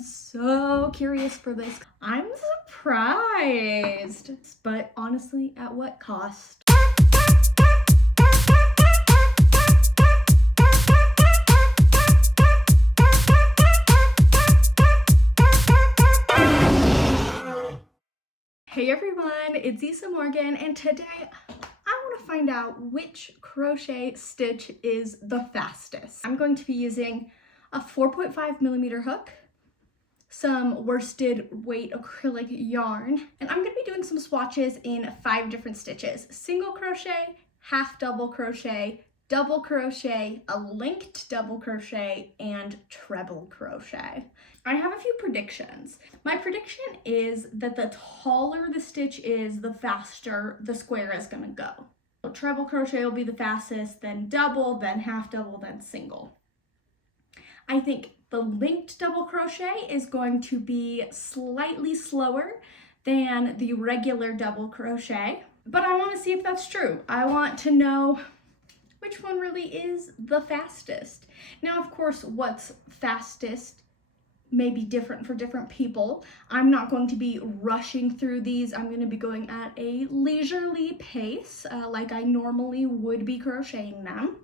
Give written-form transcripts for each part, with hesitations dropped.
so curious for this. I'm surprised, but honestly, at what cost? Hey everyone, it's Issa Morgan, and today I want to find out which crochet stitch is the fastest. I'm going to be using a 4.5mm hook, some worsted weight acrylic yarn, and I'm going to be doing some swatches in 5 different stitches: single crochet, half double crochet, double crochet, a linked double crochet, and treble crochet. I have a few predictions. My prediction is that the taller the stitch is, the faster the square is going to go. So treble crochet will be the fastest, then double, then half double, then single. I think the linked double crochet is going to be slightly slower than the regular double crochet, but I want to see if that's true. I want to know which one really is the fastest. Now, of course, what's fastest may be different for different people. I'm not going to be rushing through these. I'm going to be going at a leisurely pace, like I normally would be crocheting them.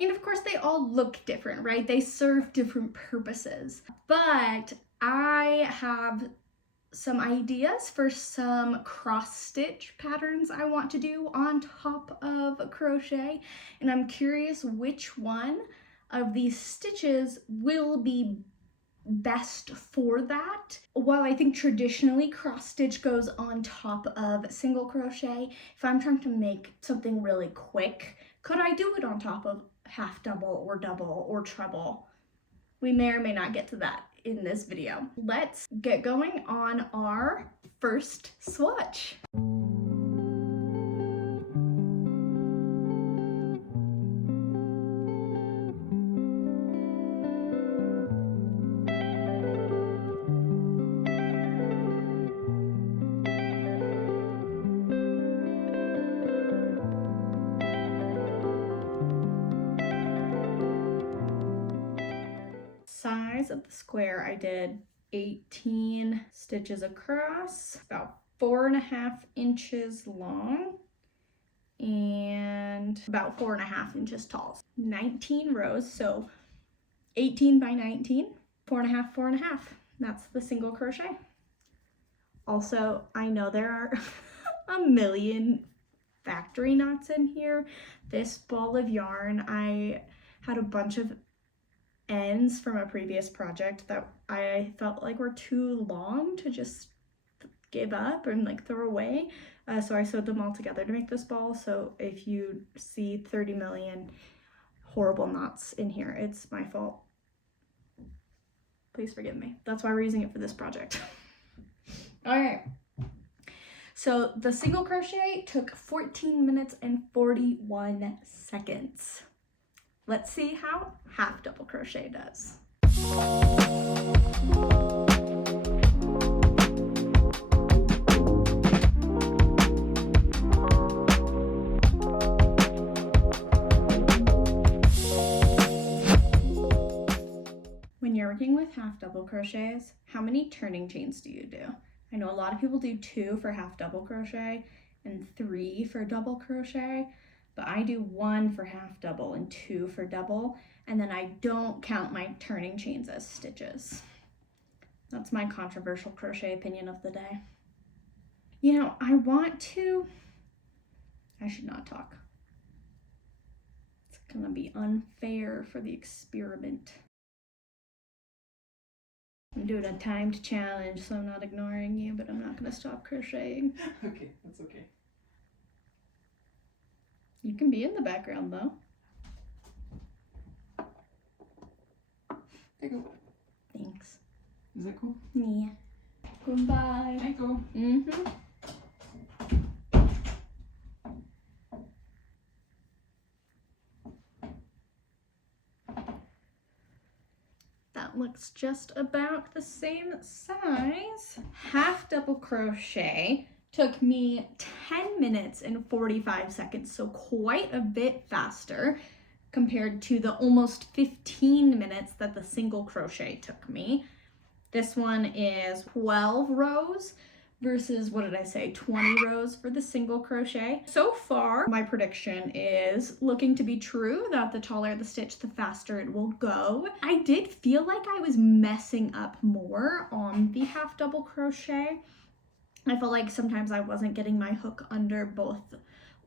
And of course, they all look different, right? They serve different purposes. But I have some ideas for some cross stitch patterns I want to do on top of crochet, and I'm curious which one of these stitches will be best for that. While I think traditionally cross stitch goes on top of single crochet, if I'm trying to make something really quick, could I do it on top of half double or treble? We may or may not get to that in this video. Let's get going on our first swatch. Size of the square, I did 18 stitches across, about 4.5 inches long and about 4.5 inches tall. 19 rows, so 18 by 19, 4.5, 4.5. That's the single crochet. Also, I know there are a million factory knots in here. This ball of yarn, I had a bunch of ends from a previous project that I felt like were too long to just give up and like throw away. So I sewed them all together to make this ball. So if you see 30 million horrible knots in here, it's my fault. Please forgive me. That's why we're using it for this project. All right. So the single crochet took 14 minutes and 41 seconds. Let's see how half double crochet does. When you're working with half double crochets, how many turning chains do you do? I know a lot of people do 2 for half double crochet and 3 for double crochet. But I do 1 for half double and 2 for double, and then I don't count my turning chains as stitches. That's my controversial crochet opinion of the day. You know, I should not talk. It's gonna be unfair for the experiment. I'm doing a timed challenge, so I'm not ignoring you, but I'm not gonna stop crocheting. Okay, that's okay. You can be in the background though. There you go. Thanks. Is that cool? Yeah. Goodbye. There you go. Mm-hmm. That looks just about the same size. Half double crochet took me 10 minutes and 45 seconds, so quite a bit faster compared to the almost 15 minutes that the single crochet took me. This one is 12 rows versus, what did I say, 20 rows for the single crochet. So far, my prediction is looking to be true, that the taller the stitch, the faster it will go. I did feel like I was messing up more on the half double crochet. I felt like sometimes I wasn't getting my hook under both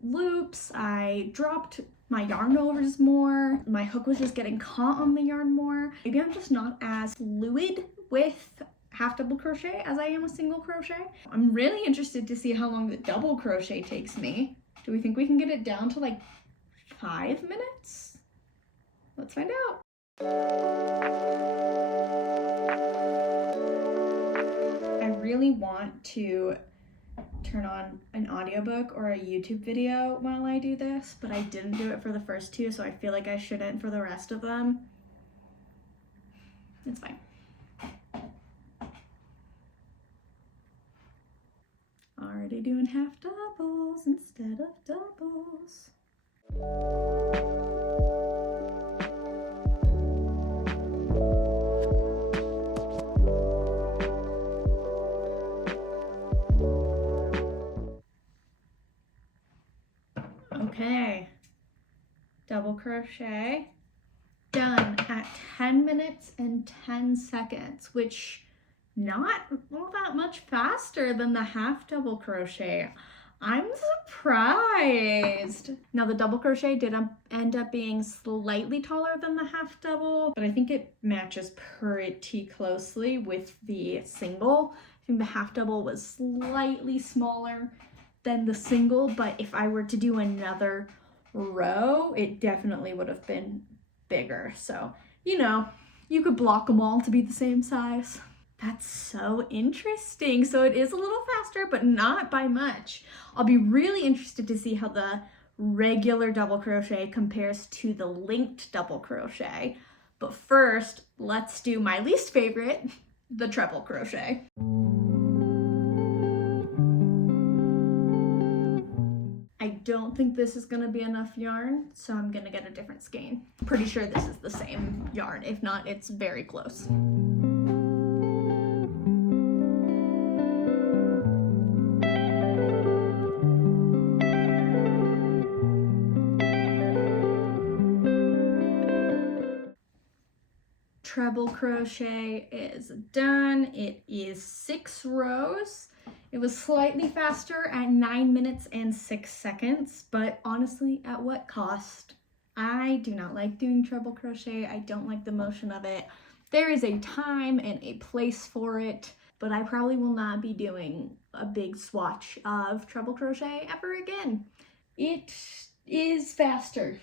loops. I dropped my yarn overs more. My hook was just getting caught on the yarn more. Maybe I'm just not as fluid with half double crochet as I am with single crochet. I'm really interested to see how long the double crochet takes me. Do we think we can get it down to like 5 minutes? Let's find out. I really want to turn on an audiobook or a YouTube video while I do this, but I didn't do it for the first two, so I feel like I shouldn't for the rest of them. It's fine. Already doing half doubles instead of doubles. Okay, double crochet done at 10 minutes and 10 seconds, which not all that much faster than the half double crochet. I'm surprised. Now the double crochet did end up being slightly taller than the half double, but I think it matches pretty closely with the single. I think the half double was slightly smaller than the single, but if I were to do another row, it definitely would have been bigger. So, you know, you could block them all to be the same size. That's so interesting. So it is a little faster, but not by much. I'll be really interested to see how the regular double crochet compares to the linked double crochet. But first, let's do my least favorite, the treble crochet. I don't think this is gonna be enough yarn, so I'm gonna get a different skein. Pretty sure this is the same yarn. If not, it's very close. Treble crochet is done. It is 6 rows. It was slightly faster at 9 minutes and 6 seconds, but honestly, at what cost? I do not like doing treble crochet. I don't like the motion of it. There is a time and a place for it, but I probably will not be doing a big swatch of treble crochet ever again. It is faster.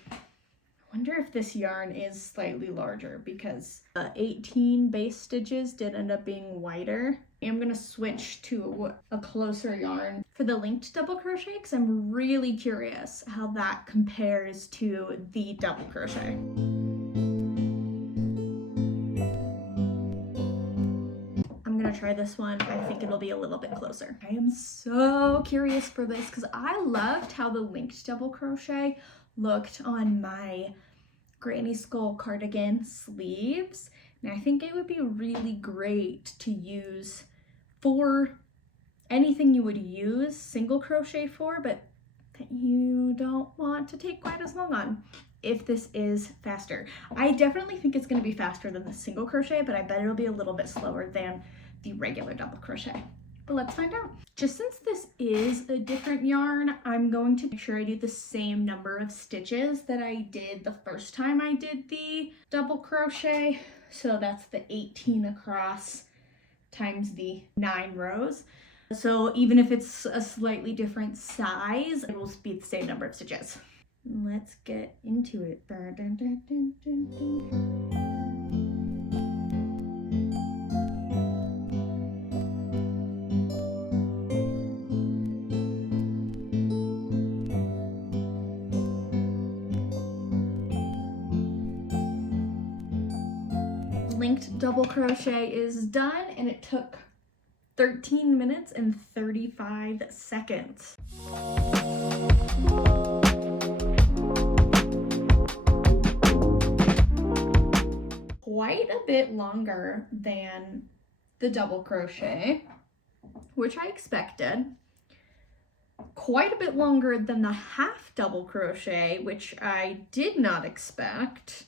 I wonder if this yarn is slightly larger because the 18 base stitches did end up being wider. I'm gonna switch to a closer yarn for the linked double crochet because I'm really curious how that compares to the double crochet. I'm gonna try this one. I think it'll be a little bit closer. I am so curious for this because I loved how the linked double crochet looked on my granny skull cardigan sleeves, and I think it would be really great to use for anything you would use single crochet for, but that you don't want to take quite as long on if this is faster. I definitely think it's going to be faster than the single crochet, but I bet it'll be a little bit slower than the regular double crochet. But let's find out. Just since this is a different yarn, I'm going to make sure I do the same number of stitches that I did the first time I did the double crochet. So that's the 18 across times the 9 rows. So even if it's a slightly different size, it will be the same number of stitches. Let's get into it. Linked double crochet is done, and it took 13 minutes and 35 seconds. Quite a bit longer than the double crochet, which I expected. Quite a bit longer than the half double crochet, which I did not expect,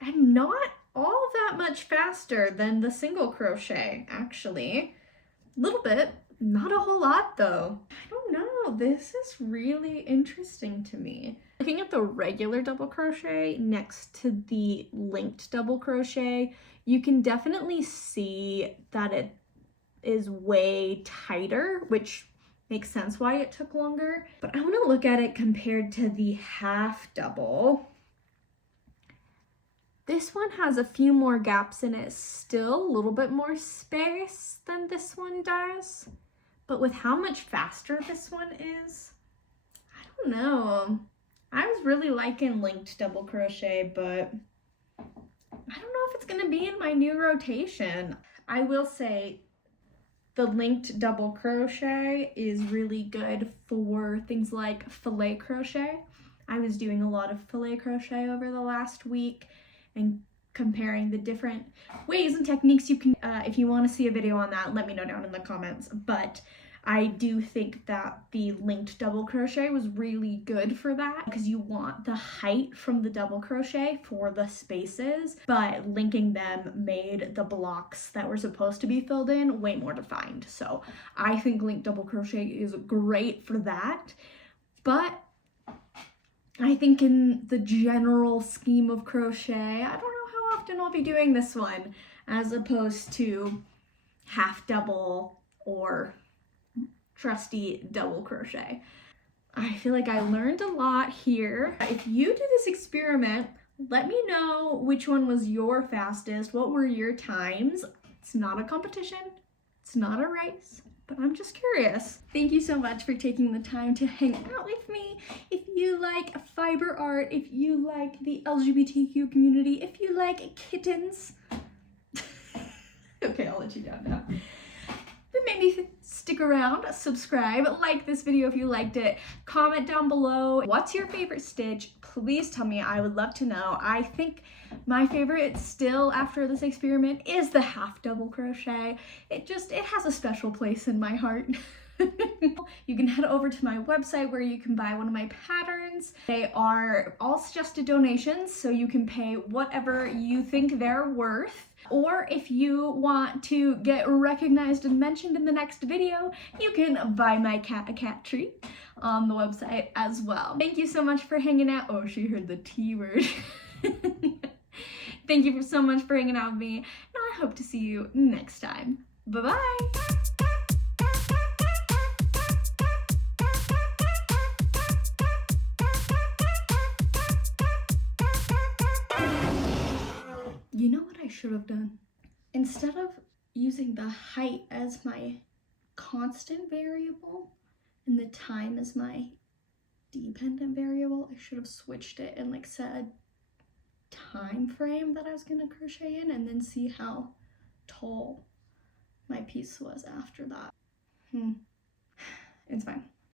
and not all that much faster than the single crochet, actually. A little bit, not a whole lot though. I don't know, this is really interesting to me. Looking at the regular double crochet next to the linked double crochet, you can definitely see that it is way tighter, which makes sense why it took longer. But I want to look at it compared to the half double. This one has a few more gaps in it, still a little bit more space than this one does. But with how much faster this one is, I don't know. I was really liking linked double crochet, but I don't know if it's gonna be in my new rotation. I will say the linked double crochet is really good for things like filet crochet. I was doing a lot of filet crochet over the last week and comparing the different ways and techniques you can, if you want to see a video on that, let me know down in the comments. But I do think that the linked double crochet was really good for that because you want the height from the double crochet for the spaces, but linking them made the blocks that were supposed to be filled in way more defined. So I think linked double crochet is great for that, but I think in the general scheme of crochet, I don't know how often I'll be doing this one as opposed to half double or trusty double crochet. I feel like I learned a lot here. If you do this experiment, let me know which one was your fastest. What were your times? It's not a competition. It's not a race, but I'm just curious. Thank you so much for taking the time to hang out with me. If you like fiber art, if you like the LGBTQ community, if you like kittens, okay, I'll let you down now. But maybe stick around, subscribe, like this video if you liked it, comment down below what's your favorite stitch. Please tell me, I would love to know. I think my favorite still after this experiment is the half double crochet. It has a special place in my heart. You can head over to my website where you can buy one of my patterns. They are all suggested donations, so you can pay whatever you think they're worth. Or if you want to get recognized and mentioned in the next video, you can buy my cat a cat treat on the website as well. Thank you so much for hanging out. Oh, she heard the T word. Thank you so much for hanging out with me, and I hope to see you next time. Bye-bye! You know what I should have done? Instead of using the height as my constant variable and the time as my dependent variable, I should have switched it and like said time frame that I was gonna crochet in and then see how tall my piece was after that. It's fine.